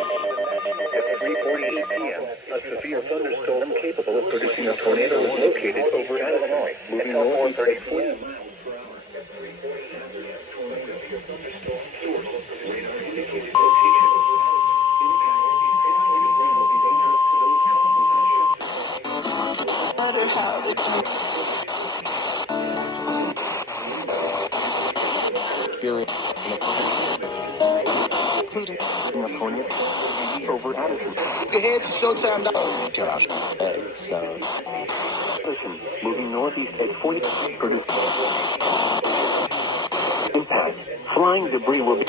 At 3:48 p.m., a severe thunderstorm capable of producing a tornado was located over Illinois, moving northeast at 40 miles per hour. At 3:47, a severe thunderstorm source radar indicated location. Matter how the Billy including Over Addison. Go ahead to Showtime. Hey, so Moving northeast at 40, produce impact. Flying debris will be